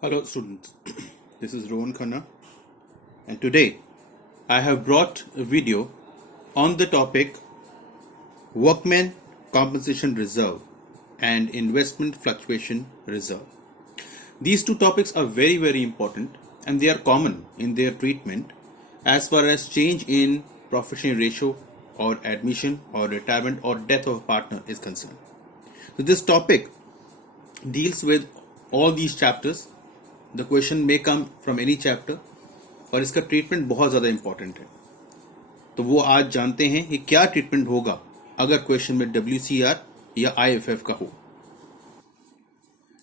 Hello students, this is Rohan Khanna and today I have brought a video on the topic Workmen Compensation Reserve and Investment Fluctuation Reserve. These two topics are very important and they are common in their treatment as far as change in profit sharing ratio or admission or retirement or death of a partner is concerned. So this topic deals with all these chapters. The question may come from any chapter और इसका treatment बहुत ज़्यादा important है. तो वो आज जानते हैं कि क्या ट्रीटमेंट होगा अगर क्वेश्चन में WCR या IFF का हो.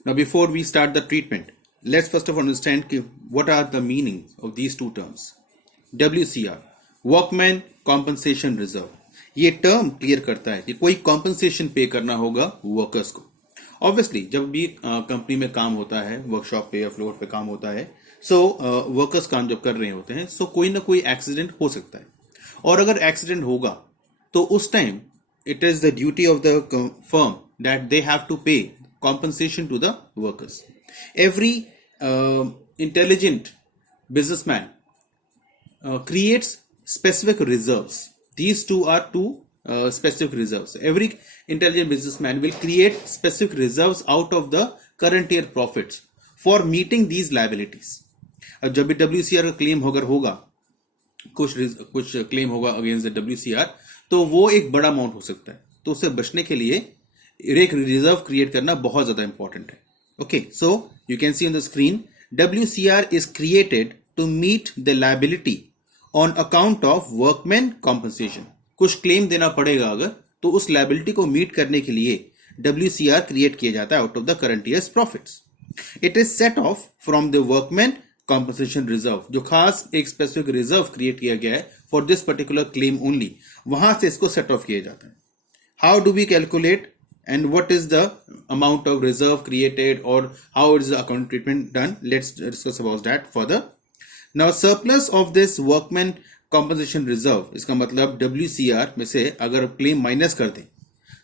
Now before we start the treatment, let's first of all understand कि what are the meanings of these two terms. WCR, Workman Compensation Reserve. ये टर्म क्लियर करता है कि कोई कॉम्पनसेशन पे करना होगा वर्कर्स को. ऑब्वियसली जब भी कंपनी में काम होता है, वर्कशॉप पे या फ्लोर पे काम होता है, सो वर्कर्स काम जब कर रहे होते हैं, सो कोई ना कोई एक्सीडेंट हो सकता है. और अगर एक्सीडेंट होगा तो उस time it is the duty of the firm that they have to pay compensation to the workers. Every intelligent businessman creates specific reserves. These two are two specific reserves. Every intelligent businessman will create specific reserves out of the current year profits for meeting these liabilities. अब जब भी WCR का claim होगा कुछ claim होगा against the WCR, तो वो एक बड़ा अमाउंट हो सकता है. तो उससे बचने के लिए एक रिजर्व क्रिएट करना बहुत ज्यादा इंपॉर्टेंट है. Okay, so you can see on the screen WCR is created to meet the liability on account of workmen compensation. कुछ क्लेम देना पड़ेगा अगर, तो उस लायबिलिटी को मीट करने के लिए WCR क्रिएट किया जाता है out of the current years profits. It is set off from the workman compensation reserve. जो खास एक स्पेसिफिक रिजर्व क्रिएट किया गया है for this particular claim only, वहां से इसको सेट ऑफ किया जाता है. How do we calculate and what is the amount of reserve created or how is the account treatment done? Let's discuss about that further. Now surplus of this workman compensation reserve, इसका मतलब WCR में से अगर claim minus कर दें,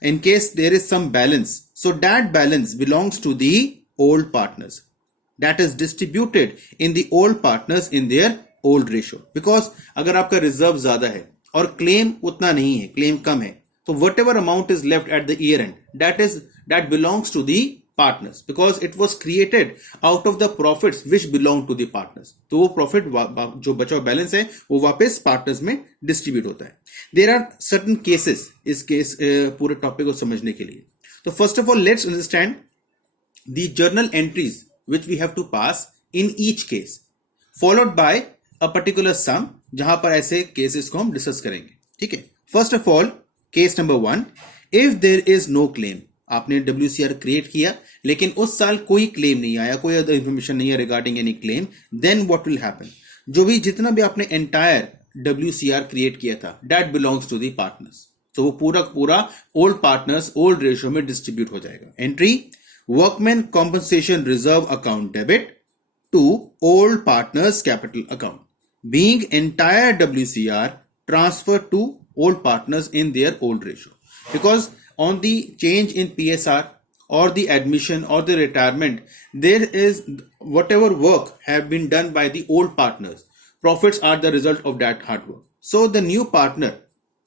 in case there is some balance, so that balance belongs to the old partners, that is distributed in the old partners in their old ratio. Because अगर आपका reserve ज्यादा है और क्लेम उतना नहीं है, क्लेम कम है, so whatever amount is left at the year end, that belongs to the partners because it was created out of the profits which belong to the partners. तो वो प्रॉफिट जो बचा हुआ बैलेंस है वो वापस पार्टनर्स में डिस्ट्रीब्यूट होता है. देयर आर सर्टेन केसेस इस केस पूरे टॉपिक को समझने के लिए. तो first of all let's understand the journal entries which we have to pass in each case followed by a particular sum, जहां पर ऐसे केसेस को हम डिस्कस करेंगे. ठीक है. First of all case number 1, if there is no claim. आपने WCR create किया लेकिन उस साल कोई क्लेम नहीं आया, कोई अदर इंफॉर्मेशन नहीं है regarding any claim, then what will happen? जो भी जितना भी आपने एंटायर WCR क्रिएट किया था that belongs to the partners. तो वो पूरा ओल्ड पार्टनर्स ओल्ड रेशियो में डिस्ट्रीब्यूट हो जाएगा. Entry workman compensation reserve account debit to old partners capital account being entire WCR transfer to old partners in their old ratio. Because on the change in PSR or the admission or the retirement, there is whatever work have been done by the old partners, profits are the result of that hard work. So the new partner,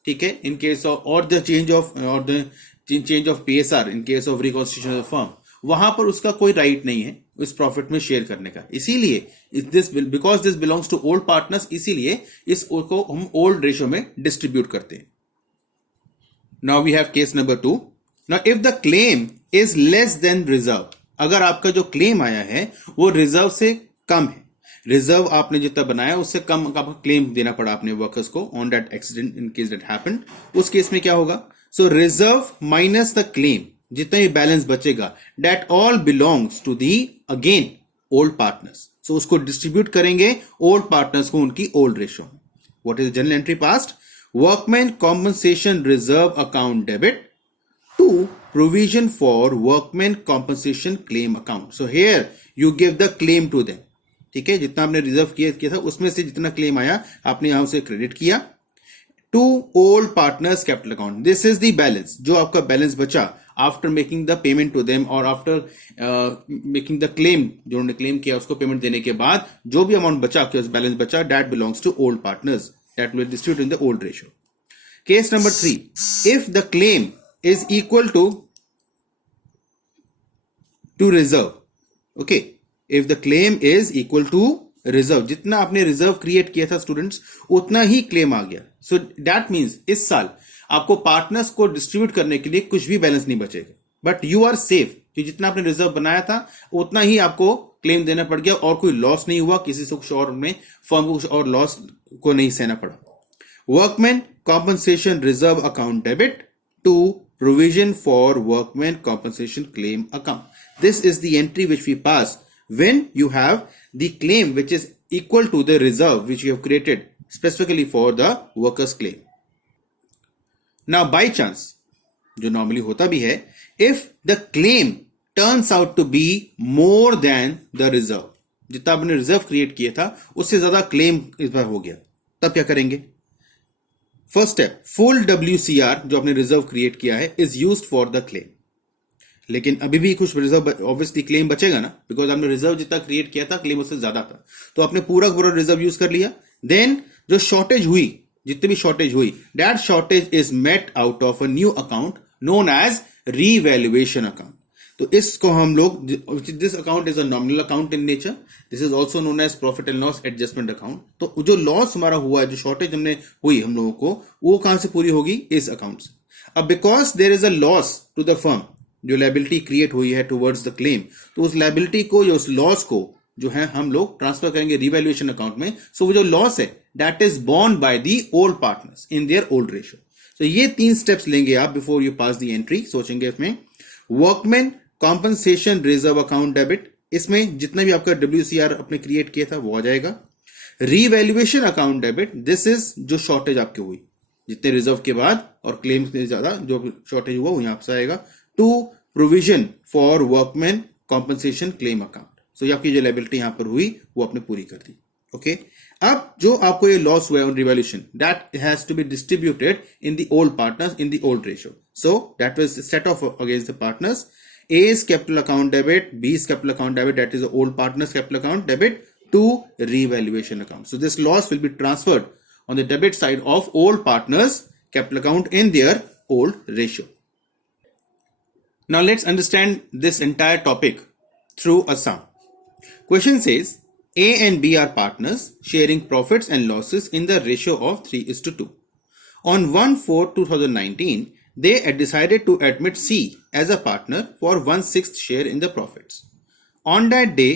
ठीक है, in case of or the change of PSR in case of reconstitution of the firm, वहां पर उसका कोई right नहीं है इस profit में शेयर करने का. इसीलिए because this belongs to old partners, इसीलिए इसको हम ओल्ड रेशियो में डिस्ट्रीब्यूट करते हैं. Now we have case number 2. Now if the claim is less than reserve, अगर आपका जो क्लेम आया है वो रिजर्व से कम है, रिजर्व आपने जितना बनाया उससे कम का क्लेम देना पड़ा अपने वर्कर्स को on that accident in case that happened, उस केस में क्या होगा? So reserve minus the claim, जितना भी बैलेंस बचेगा that all belongs to the again old partners. So उसको डिस्ट्रीब्यूट करेंगे ओल्ड पार्टनर्स को उनकी ओल्ड रेशियो में. What is general entry passed? Workman compensation reserve account debit to provision for workman compensation claim account. So here you give the claim to them. ठीक है, जितना आपने reserve किया था उसमें से जितना क्लेम आया आपने यहां से क्रेडिट किया to old partners capital account. This is the balance, जो आपका बैलेंस बचा after making the payment to them और आफ्टर मेकिंग द क्लेम, जो उन्होंने क्लेम किया उसको पेमेंट देने के बाद जो भी अमाउंट बचा, बैलेंस बचा, that belongs to old partners, that will distribute in the old ratio. Case number 3, if the claim is equal to reserve. Okay, if the claim is equal to reserve, जितना आपने reserve create किया था students उतना ही claim आ गया. So that means इस साल आपको partners को डिस्ट्रीब्यूट करने के लिए कुछ भी बैलेंस नहीं बचेगा, बट यू आर सेफ कि जितना आपने रिजर्व बनाया था उतना ही आपको क्लेम देना पड़ गया और कोई लॉस नहीं हुआ, किसी से कुछ और में फर्म को कुछ और लॉस को नहीं सहना पड़ा. Workmen compensation reserve account debit to provision for workmen compensation claim account. This is the entry which we pass when you have the claim which is equal to the reserve which you have created specifically for the workers claim. Now by chance, जो normally होता भी है, if the claim turns out to be more than the reserve, जितना आपने reserve create किया था उससे ज्यादा क्लेम इस बार हो गया, तब क्या करेंगे? फर्स्ट स्टेप, फुल WCR जो आपने रिजर्व क्रिएट किया है is used for the claim. लेकिन अभी भी कुछ रिजर्व ऑब्वियसली क्लेम बचेगा ना, बिकॉज आपने रिजर्व जितना क्रिएट किया था क्लेम उससे ज्यादा था, तो आपने पूरा रिजर्व यूज कर लिया. देन जो शॉर्टेज हुई, जितनी भी शॉर्टेज हुई, that shortage is met out of a new account known as revaluation account. तो इसको हम लोग, this account is a nominal account in nature, this is also known as profit and loss adjustment account. तो जो loss हमारा हुआ है, जो शॉर्टेज हमने हुई हम लोगों को, वो कहां से पूरी होगी? इस अकाउंट से. अब because there is a loss to the firm, जो लायबिलिटी क्रिएट हुई है टुवर्ड्स द क्लेम, तो उस लायबिलिटी को, उस लॉस को जो है हम लोग ट्रांसफर करेंगे रिवैल्यूएशन अकाउंट में. सो वो जो लॉस है that is borne by the old partners in their old ratio. तो ये 3 स्टेप्स लेंगे आप before you pass the entry. सोचेंगे इसमें workman compensation reserve account debit, इसमें जितना भी आपका WCR आपने क्रिएट किया था वो आ जाएगा. Revaluation account debit, this is जो शॉर्टेज आपकी हुई जितने रिजर्व के बाद और क्लेम से ज्यादा जो शॉर्टेज हुआ वो यहां से आएगा. To provision for workman compensation claim account. So आपकी जो लायबिलिटी यहां पर हुई वो आपने पूरी कर दी. ओके, अब जो आपको ये लॉस हुआ है on revaluation, that has to be distributed in the old partners in the old ratio. So that was set off against the partners. A is capital account debit, B is capital account debit, that is the old partner's capital account debit to revaluation account. So this loss will be transferred on the debit side of old partner's capital account in their old ratio. Now let's understand this entire topic through a sum. Question says A and B are partners sharing profits and losses in the ratio of 3:2. On 1/4/2019, they had decided to admit C as a partner for 1/6 share in the profits. On that day,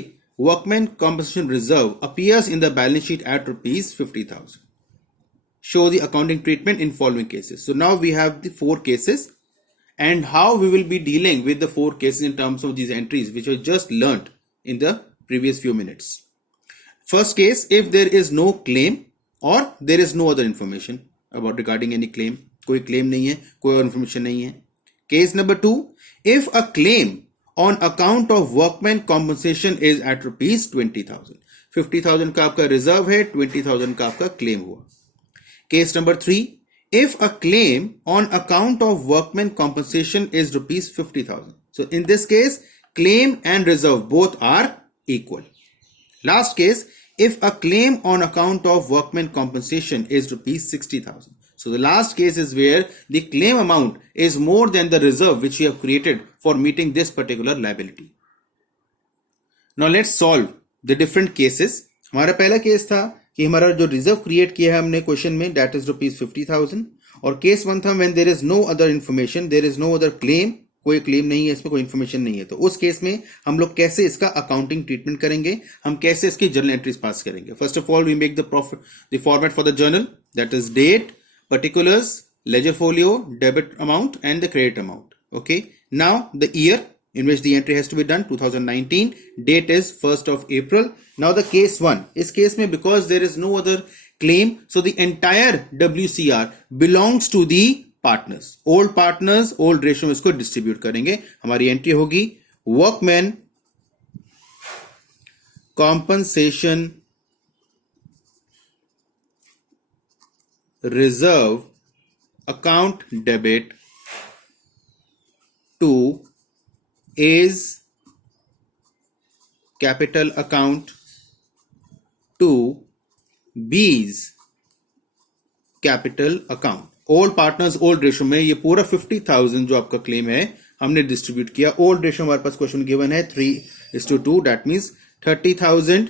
workmen compensation reserve appears in the balance sheet at rupees 50,000. Show the accounting treatment in following cases. So now we have the 4 cases and how we will be dealing with the 4 cases in terms of these entries which we just learnt in the previous few minutes. First case, if there is no claim or there is no other information about regarding any claim, कोई claim नहीं है, कोई और information नहीं है. Case number 2, if a claim on account of workman compensation is at rupees 20,000. 50,000 का आपका reserve है, 20,000 का आपका क्लेम हुआ. Case number 3, if a claim on account of workman compensation is rupees 50,000. So in this case claim and reserve both are equal. Last case, if a claim on account of workman compensation is rupees 60,000. So the last case is where the claim amount is more than the reserve which we have created for meeting this particular liability. Now let's solve the different cases. हमारा पहला case था कि हमारा जो reserve create किया है हमने question में, दैट इज रुपीज 50,000. और केस 1 था when there is no other information, there is no other claim, कोई क्लेम नहीं है, इसमें कोई इंफॉर्मेशन नहीं है. तो उस केस में हम लोग कैसे इसका अकाउंटिंग ट्रीटमेंट करेंगे, हम कैसे इसकी जर्नल एंट्रीज पास करेंगे. First of all we make the format for the journal, that is date, particulars, ledger folio, debit amount and the credit amount. Okay, now the year in which the entry has to be done, 2019, date is 1st of April. Now the case 1, इस case में because there is no other claim, so the entire WCR belongs to the partners. Old partners, old ratio में इसको distribute करेंगे. हमारी entry होगी workman compensation reserve account debit to A's capital account to B's capital account. Old partners old ratio में ये पूरा 50,000 जो आपका क्लेम है हमने डिस्ट्रीब्यूट किया. ओल्ड रेशो हमारे पास क्वेश्चन गिवन है 3:2. That means 30,000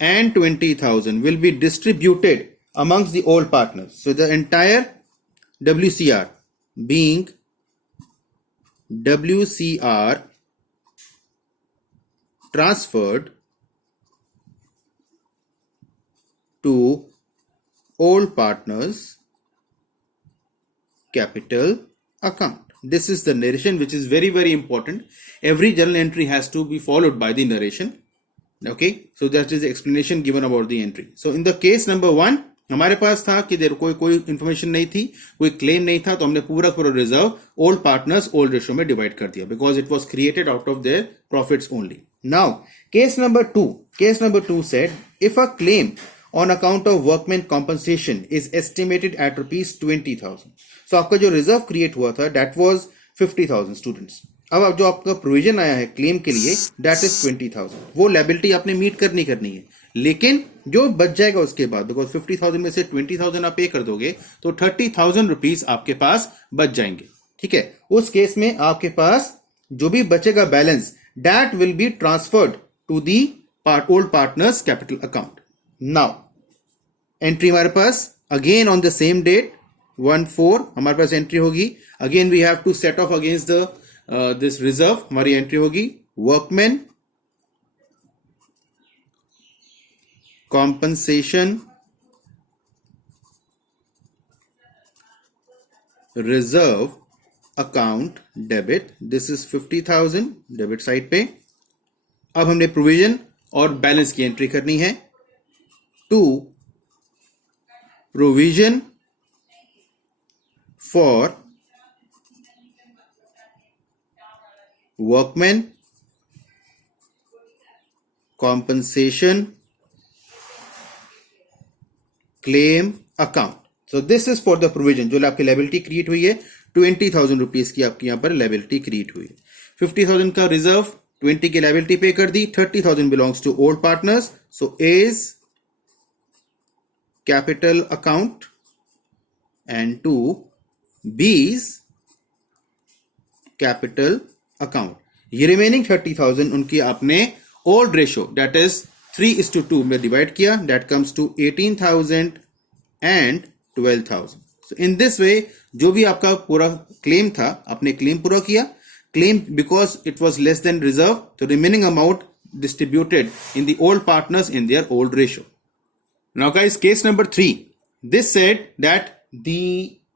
and 20,000 will be distributed amongst the old partners. So the entire WCR being WCR transferred to old partners capital account. This is the narration, which is very, very important. Every journal entry has to be followed by the narration. Okay, so that is the explanation given about the entry. So in the case number 1, हमारे पास था कि देर कोई information नहीं थी, कोई claim नहीं था, तो हमने पूरा reserve old partners old ratio में डिवाइड कर दिया because it was created out of their profits only. Now case number 2 said if a claim on account of workman compensation is estimated at ₹20,000. So आपका जो reserve create हुआ था that was 50,000 students. अब जो आपका provision आया है claim के लिए that is 20,000. वो लायबिलिटी आपने मीट करनी है, लेकिन जो बच जाएगा उसके बाद बिकॉज 50,000 में से 20,000 आप पे कर दोगे तो 30,000 रुपीज आपके पास बच जाएंगे. ठीक है, उस केस में आपके पास जो भी बचेगा balance that will be transferred to the old partners capital account. Now entry हमारे पास again on the same date 1/4 हमारे पास एंट्री होगी. Again we have to set off against the this reserve. हमारी एंट्री होगी workman compensation reserve account debit. This is 50,000 debit side पे. अब हमने प्रोविजन और बैलेंस की एंट्री करनी है. To provision for workman compensation claim account. So this is for the provision जो आपकी लायबिलिटी क्रिएट हुई है. 20,000 रुपीज की आपकी यहां पर लायबिलिटी क्रिएट हुई है. 50,000 का रिजर्व 20 की लायबिलिटी पे कर दी. 30,000 belongs to old partners. So A's capital account and to B's capital account. ये रिमेनिंग 30,000 उनकी आपने ओल्ड रेशो दैट इज 3:2 में डिवाइड किया. That comes to 18,000 and 12,000. So in this way जो भी आपका पूरा क्लेम था आपने क्लेम पूरा किया. Claim because it was less than reserve तो remaining amount distributed in the old partners in their old ratio. Now guys case number 3. This said that the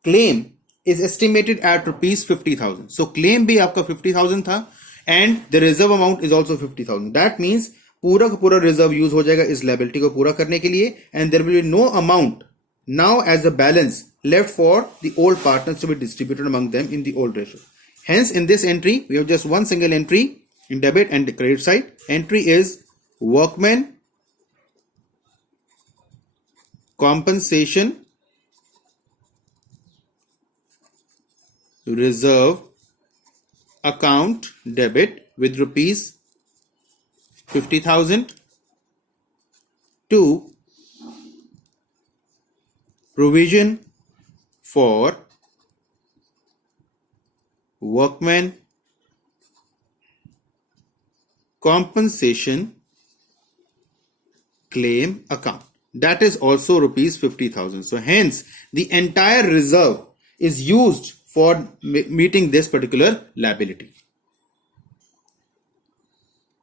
claim is estimated at ₹50,000. So claim भी आपका 50,000 था and the reserve amount is also 50,000. That means पूरा का पूरा reserve use हो जाएगा इस liability को पूरा करने के लिए and there will be no amount now as the balance left for the old partners to be distributed among them in the old ratio. Hence in this entry we have just one single entry in debit and the credit side. Entry is workman compensation reserve account debit with ₹50,000 to provision for workman compensation claim account. That is also ₹50,000. So hence the entire reserve is used for meeting this particular liability.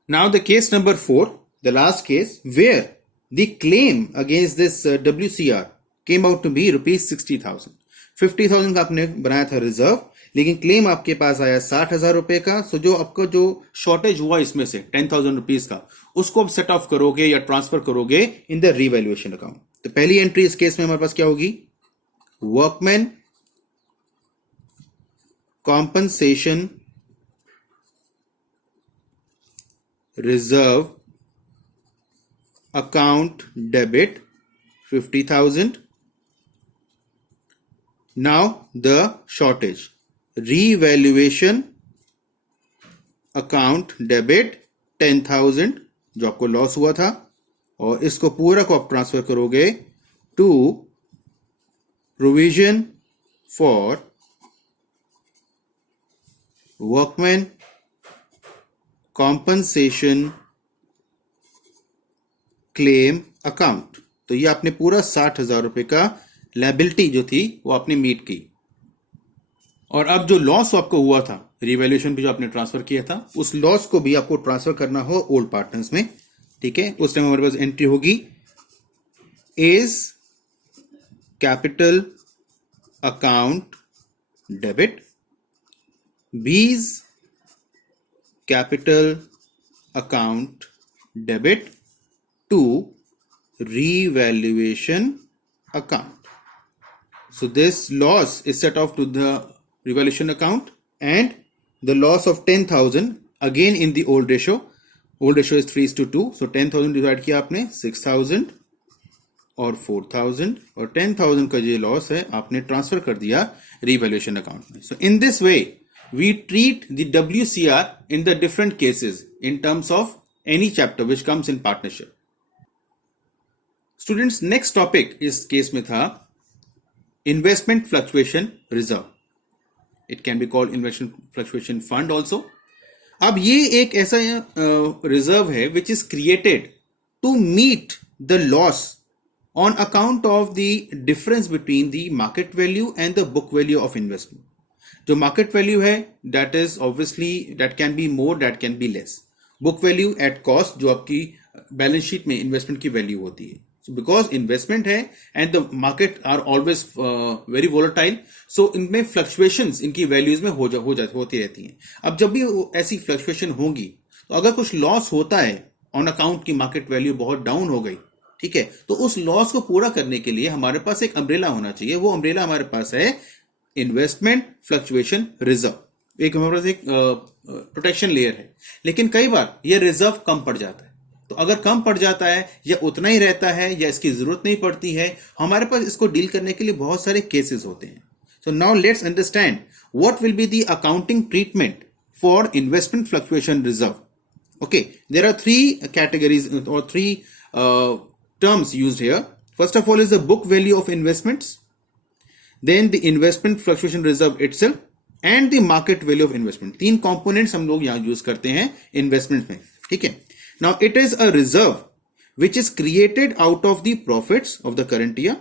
Now the case number 4, the last case where the claim against this WCR came out to be ₹60,000. 50,000 का आपने बनाया था reserve लेकिन claim आपके पास आया 60,000 रुपए का. सो जो आपका जो शॉर्टेज हुआ इसमें से 10,000 रुपीज का उसको आप सेट ऑफ करोगे या ट्रांसफर करोगे इन द रीवैल्यूएशन अकाउंट. तो पहली एंट्री इस केस में हमारे पास क्या होगी workman compensation reserve account debit 50,000. Now the shortage revaluation account debit 10,000 जो आपको लॉस हुआ था, और इसको पूरा को आप ट्रांसफर करोगे to provision for workman compensation claim account. तो ये आपने पूरा 60,000 रुपए का लायबिलिटी जो थी वो आपने मीट की। और अब जो लॉस आपको हुआ था रिवैल्यूएशन पे जो आपने ट्रांसफर किया था, उस लॉस को भी आपको ट्रांसफर करना हो ओल्ड पार्टनर्स में, ठीक है। उस टाइम हमारे पास एंट्री होगी A's capital account debit, B's capital account debit to revaluation account. So this loss is set off to the revaluation account, and the loss of 10,000 again in the old ratio. Old ratio is 3:2. So 10,000 divide किया आपने 6,000 और 4,000, और 10,000 का ये loss है आपने transfer कर दिया रिवैल्यूएशन अकाउंट में. So in this way we treat the WCR in the different cases in terms of any chapter which comes in partnership. Students, next topic इस केस में था investment fluctuation reserve. It can be called investment fluctuation fund also. अब ये एक ऐसा reserve है which is created to meet the loss on account of the difference between the market value and the book value of investment. जो market value है that is obviously that can be more, that can be less. Book value at cost जो आपकी balance sheet में investment की value होती है. Because investment है and the market are always very volatile, so इनमें fluctuations इनकी वैल्यूज में होती रहती हैं. अब जब भी ऐसी फ्लक्चुएशन होंगी तो अगर कुछ लॉस होता है ऑन अकाउंट की मार्केट वैल्यू बहुत डाउन हो गई, ठीक है, तो उस लॉस को पूरा करने के लिए हमारे पास एक अम्ब्रेला होना चाहिए. वो अम्ब्रेला हमारे पास है इन्वेस्टमेंट फ्लक्चुएशन रिजर्व. एक हमारे पास एक प्रोटेक्शन लेयर है, लेकिन कई बार ये रिजर्व कम पड़ जाता है. तो अगर कम पड़ जाता है या उतना ही रहता है या इसकी जरूरत नहीं पड़ती है, हमारे पास इसको डील करने के लिए बहुत सारे केसेस होते हैं. So now let's understand what will be the accounting treatment for investment fluctuation reserve. Okay, there are 3 categories और 3 terms used here. First of all is the book value of investments, then the investment fluctuation reserve itself and the market value of investment. 3 components हम लोग यहां use करते हैं investment में, ठीक है. Now it is a reserve which is created out of the profits of the current year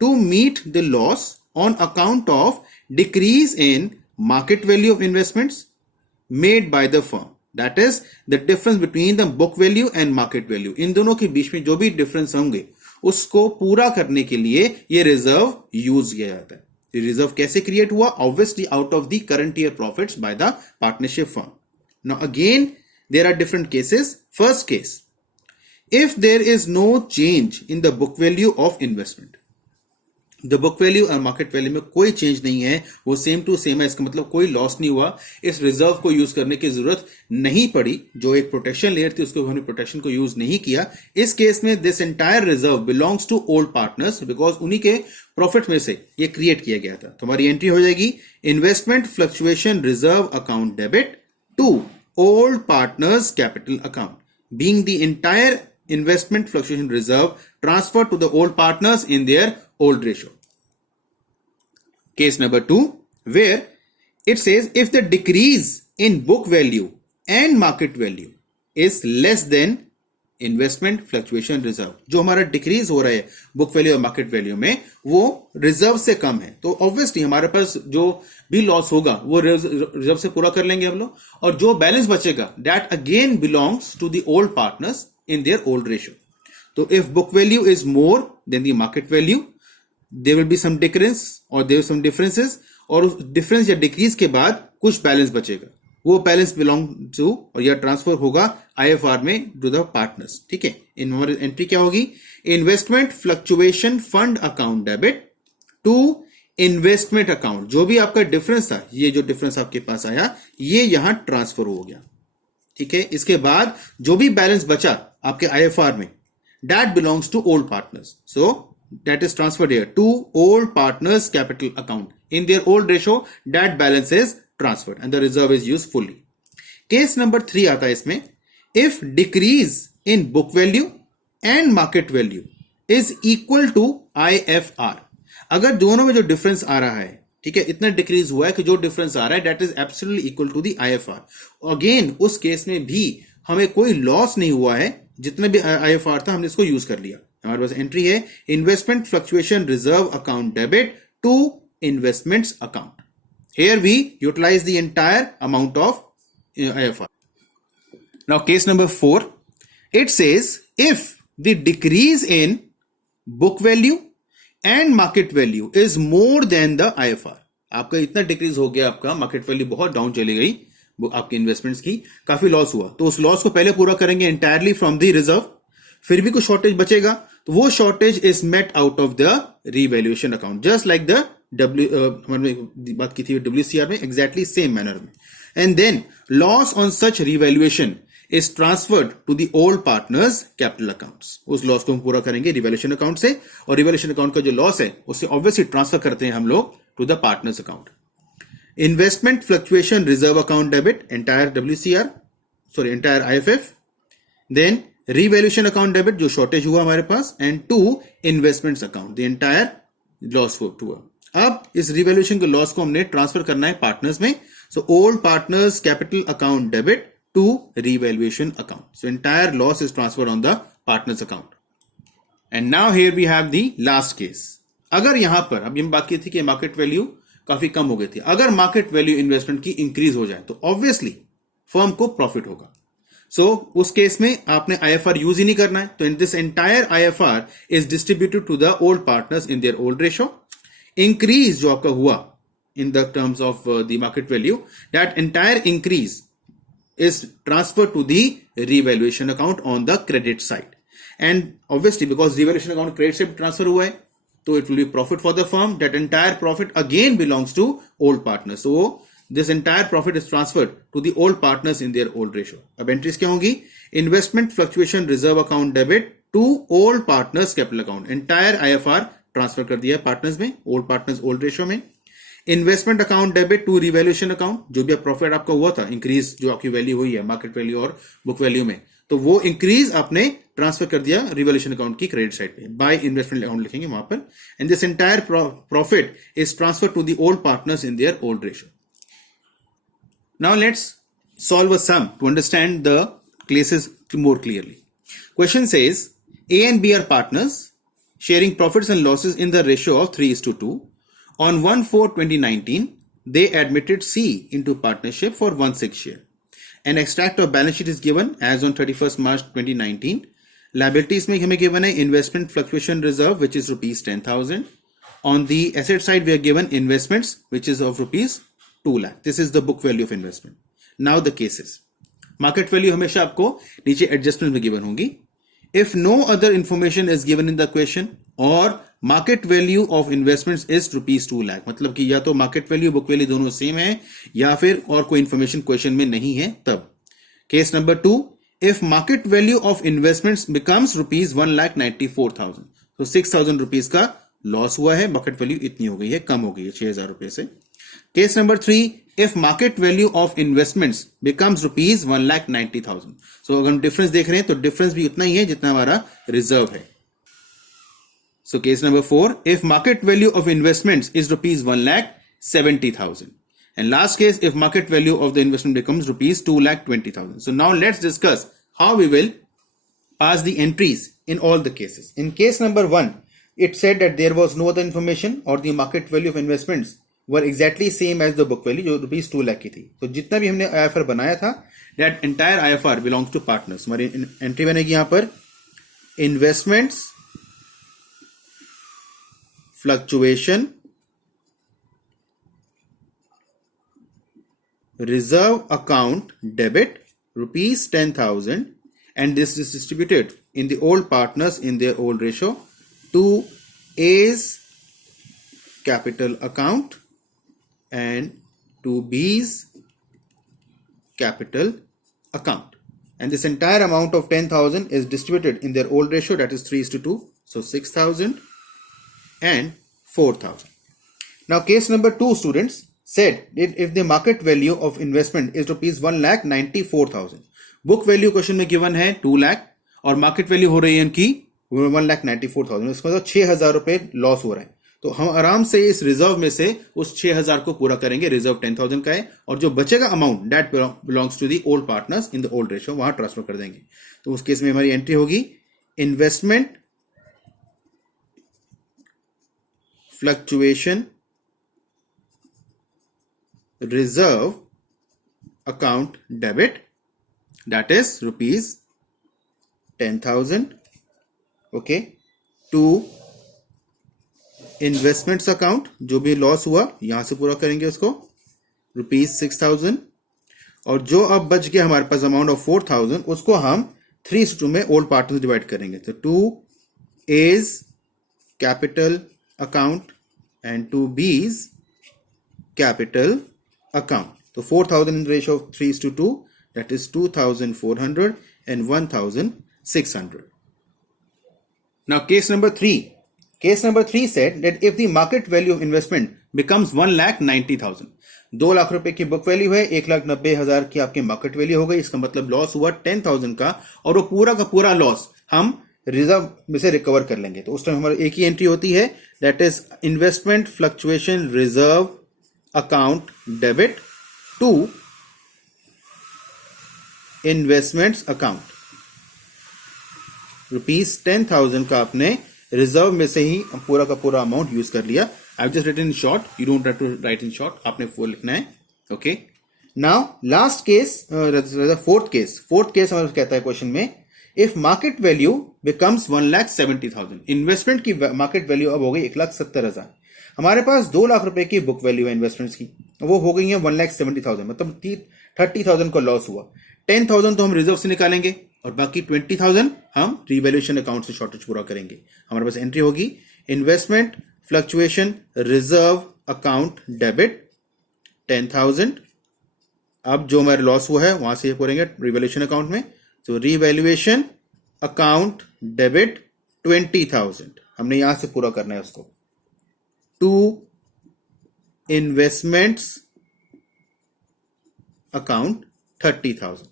to meet the loss on account of decrease in market value of investments made by the firm. That is the difference between the book value and market value. इन दोनों के बीच में जो भी difference होंगे उसको पूरा करने के लिए ये रिजर्व यूज किया जाता है. ये रिजर्व कैसे क्रिएट हुआ? Obviously out of the current year profits by the partnership firm. Now again there are different cases. First case, if there is no change in the book value of investment, the book value और market value में कोई change नहीं है, वो same to same है, इसका मतलब कोई लॉस नहीं हुआ, इस रिजर्व को यूज करने की जरूरत नहीं पड़ी. जो एक प्रोटेक्शन लेयर थी उसको हमने प्रोटेक्शन को यूज नहीं किया. इस केस में this entire reserve belongs to old partners because उन्हीं के प्रॉफिट में से ये क्रिएट किया गया था. तो हमारी एंट्री हो जाएगी investment fluctuation reserve account debit to old partners capital account, being the entire investment fluctuation reserve transferred to the old partners in their old ratio. Case number 2, where it says if the decrease in book value and market value is less than investment fluctuation reserve, जो हमारा decrease हो रहा है book value और market value में, वो reserve से कम है, तो ऑब्वियसली हमारे पास जो भी लॉस होगा वो रिजर्व से पूरा कर लेंगे हम लोग, और जो बैलेंस बचेगा that again belongs to the old partners in their old ratio. तो if book value is more than the market value, there will be some difference और देयर सम डिफरेंसेस, और उस डिफरेंस या डिक्रीज के बाद कुछ balance बचेगा, वो बैलेंस बिलोंग टू और या ट्रांसफर होगा आईएफआर में टू द पार्टनर्स. ठीक है, इन हमारी एंट्री क्या होगी? Investment fluctuation fund account debit to investment account. जो भी आपका डिफरेंस था, ये जो डिफरेंस आपके पास आया, ये यहां ट्रांसफर हो गया. ठीक है, इसके बाद जो भी बैलेंस बचा आपके आईएफआर में, that belongs to old partners, so that is transferred here to old partners capital account in their old ratio, that balance is transferred and the reserve is used fully. Case number 3 आता है इसमें, if decrease in book value and market value is equal to IFR. अगर दोनों में जो difference आ रहा है, ठीक है, इतना डिक्रीज हुआ है कि जो डिफरेंस आ रहा है that is absolutely equal to the IFR. Again उस केस में भी हमें कोई लॉस नहीं हुआ है, जितना भी IFR था हमने इसको यूज कर लिया. हमारे पास एंट्री है investment fluctuation reserve account debit to investments account. Here we utilize the entire amount of IFR. Now case number 4, it says if the decrease in book value and market value is more than the IFR. आपका इतना decrease हो गया, आपका market value बहुत down चली गई, आपकी investments की काफी लॉस हुआ, तो उस लॉस को पहले पूरा करेंगे एंटायरली फ्रॉम द रिजर्व. फिर भी कुछ शॉर्टेज बचेगा तो वो shortage is met out of the revaluation account, just like the बात की थी WCR में, एग्जैक्टली सेम मैनर में. And then loss on such revaluation is transferred to the old partners capital accounts. उस लॉस को हम पूरा करेंगे रिवैल्यूएशन अकाउंट से, और रिवैल्यूएशन अकाउंट का जो लॉस है उससे ऑब्वियसली ट्रांसफर करते हैं हम लोग to the partners account. Investment fluctuation reserve account debit entire WCR, sorry entire IFF. Then revaluation account debit जो शॉर्टेज हुआ हमारे पास, and to investments account the entire loss हुआ. अब इस रिवैल्यूएशन के लॉस को हमने ट्रांसफर करना है पार्टनर्स में. So old partners capital account debit to revaluation account. So entire loss is transferred on the partners account. And now here we have the last case. अगर यहां पर अभी हम बात की थी कि मार्केट वैल्यू काफी कम हो गई थी, अगर मार्केट वैल्यू इन्वेस्टमेंट की इंक्रीज हो जाए तो ऑब्वियसली फर्म को प्रॉफिट होगा. सो उस केस में आपने IFR यूज ही नहीं करना है. तो in this entire IFR is distributed to the old partners in their old ratio. Increase जो आपका हुआ in the terms of the market value, that entire increase is transferred to the revaluation account on the credit side. And obviously because revaluation account credit side transfer हुआ है, so it will be profit for the firm. That entire profit again belongs to old partners. So this entire profit is transferred to the old partners in their old ratio. अब entries क्या होंगी? Investment fluctuation reserve account debit to old partners capital account. Entire IFR transfer कर दिया partners में, old partners old ratio में. Investment account debit to revaluation account, जो भी profit आपका हुआ था, इंक्रीज जो आपकी वैल्यू हुई है मार्केट वैल्यू और बुक वैल्यू में, तो वो इंक्रीज आपने ट्रांसफर कर दिया रिवैल्यूएशन अकाउंट की क्रेडिट साइड पे, बाय इन्वेस्टमेंट अकाउंट लिखेंगे वहां पर. And this entire profit is transfer to the old partners in their old ratio. Now let's solve a sum to understand the cases more clearly. Question says A and B are partners sharing profits and losses in the ratio of 3:2. On 1/4/2019, they admitted C into partnership for 1/6 share. An extract of balance sheet is given as on 31st March 2019. Liabilities में हमें given है investment fluctuation reserve which is rupees 10,000. On the asset side we are given investments which is of rupees 2 lakh. This is the book value of investment. Now the cases. Market value हमेशा आपको नीचे adjustment में given होंगी. If no other information is given in the question or market value of investments is rupees 2 lakh, मतलब कि या तो market value book value दोनों सेम है या फिर और कोई information question में नहीं है तब. Case number 2, if market value of investments becomes rupees 1,94,000, तो 6,000 rupees का लॉस हुआ है, market value इतनी हो गई है, कम हो गई है 6,000 रुपए से. Case number 3, if market value of investments becomes rupees 1,90,000, so अगर हम डिफरेंस देख रहे हैं तो डिफरेंस भी उतना ही है जितना हमारा रिजर्व है. So case number 4, if market value of investments is rupees 1,70,000. And last case, if market value of the investment becomes rupees 2,20,000. So now let's discuss how we will pass the entries in all the cases. In case number 1, it said that there was no other information or the market value of investments were exactly same as the book value जो rupees 2 lakh की थी. तो जितना भी हमने IFR बनाया था, that entire IFR belongs to partners. हमारी एंट्री बनेगी यहाँ पर investments fluctuation reserve account debit rupees 10,000, and this is distributed in the old partners in their old ratio to A's capital account and to B's capital account, and this entire amount of 10,000 is distributed in their old ratio, that is 3:2, so 6,000 and 4,000. Now case number 2 students said if the market value of investment is rupees 1,94,000, book value question में given है 2 लाख और market value हो रही है इनकी 1,94,000, इसका मतलब 6,000 रुपए लॉस हो रहा है। तो हम आराम से इस रिजर्व में से उस 6,000 को पूरा करेंगे। रिजर्व 10,000 का है और जो बचेगा amount that belongs to the old partners in the old ratio, वहां ट्रांसफर कर देंगे। तो उस केस में हमारी एंट्री होगी investment fluctuation reserve account debit, that is rupees 10,000, okay, to investments account, जो भी लॉस हुआ यहां से पूरा करेंगे उसको rupees 6,000, और जो अब बच गया हमारे पास अमाउंट ऑफ 4,000 उसको हम 3:2 में ओल्ड पार्टनर्स डिवाइड करेंगे। तो 2A's capital account and 2B's capital account. So 4,000 in the ratio of 3:2, that is 2,400 and 1,600. Now case number 3. Case number 3 said that if the market value of investment becomes 1,90,000, 2 lakh रुपए की book value है, 1,90,000 की आपकी market value हो गई, इसका मतलब loss हुआ 10,000 का और वो पूरा का पूरा लॉस हम रिजर्व में से रिकवर कर लेंगे। तो उस टाइम हमारी एक ही एंट्री होती है, that is investment fluctuation reserve account debit to investments account. Rupees 10,000 का आपने रिजर्व में से ही पूरा का पूरा अमाउंट यूज कर लिया। I just written in short, you don't have to write in short, आपने फुल लिखना है। Okay, now last case, fourth case हमारा कहता है क्वेश्चन में, if market value becomes 1,70,000, investment की मार्केट वैल्यू अब हो गई 1,70,000। हमारे पास 2 लाख रुपए की बुक वैल्यू है इन्वेस्टमेंट्स की, वो हो गई है 1,70,000, मतलब 30,000 का लॉस हुआ। 10,000 तो हम रिजर्व से निकालेंगे और बाकी 20,000 हम रिवैल्यूएशन अकाउंट से शॉर्टेज पूरा करेंगे। हमारे पास एंट्री होगी investment fluctuation reserve account debit 10,000। अब जो हमारा लॉस हुआ है वहां से करेंगे रिवैल्यूएशन अकाउंट में, तो रिवैल्यूएशन अकाउंट डेबिट 20,000 हमने यहां से पूरा करना है उसको, टू इन्वेस्टमेंट्स अकाउंट 30,000।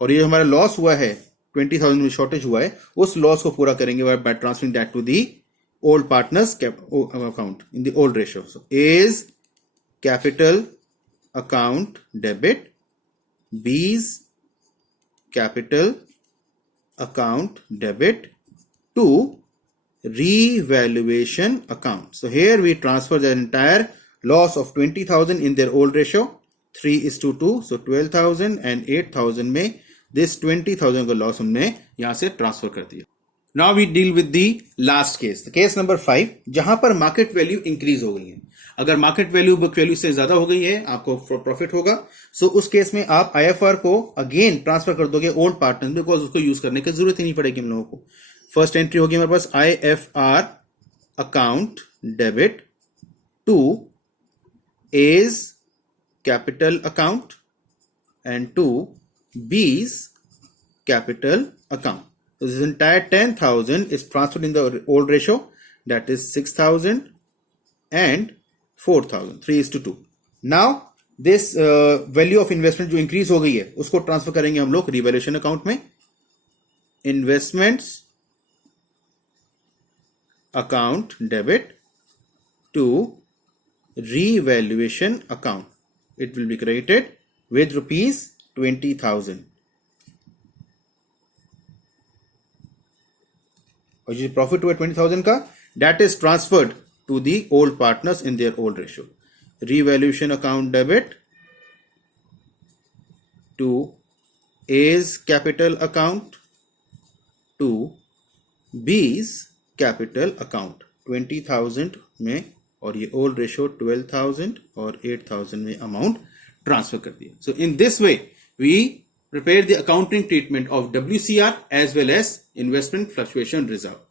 और ये हमारा लॉस हुआ है 20,000 में शॉर्टेज हुआ है, उस लॉस को पूरा करेंगे by transferring that to the old partners account in the old ratio. So A's capital account debit, B's capital account debit to revaluation account. So here we transfer the entire loss of 20,000 in their old ratio 3:2, so 12,000 and 8,000 में this 20,000 का loss हमने यहां से transfer कर दिया। Now we deal with the last case, case number 5, जहां पर market value increase हो गई है। अगर मार्केट वैल्यू बुक वैल्यू से ज्यादा हो गई है आपको प्रॉफिट होगा। सो उस केस में आप IFR को अगेन ट्रांसफर कर दोगे ओल्ड पार्टनर, बिकॉज उसको यूज करने की जरूरत ही नहीं पड़ेगी हम लोगों को। फर्स्ट एंट्री होगी हमारे पास IFR account debit to A's capital account and to B's capital account. So this entire 10,000 is transferred in the old ratio, that is 6,000 and 4,000, 3:2. Now this value of investment जो increase हो गई है उसको transfer करेंगे हम लोग revaluation account में, investments account debit to revaluation account. It will be credited with rupees 20,000. और जो प्रॉफिट हुआ 20,000 का, that is transferred to the old partners in their old ratio. Revaluation account debit to A's capital account to B's capital account 20,000 में, और ये old ratio 12,000 और 8,000 में amount transfer कर दिया। So in this way we prepare the accounting treatment of WCR as well as investment fluctuation reserve.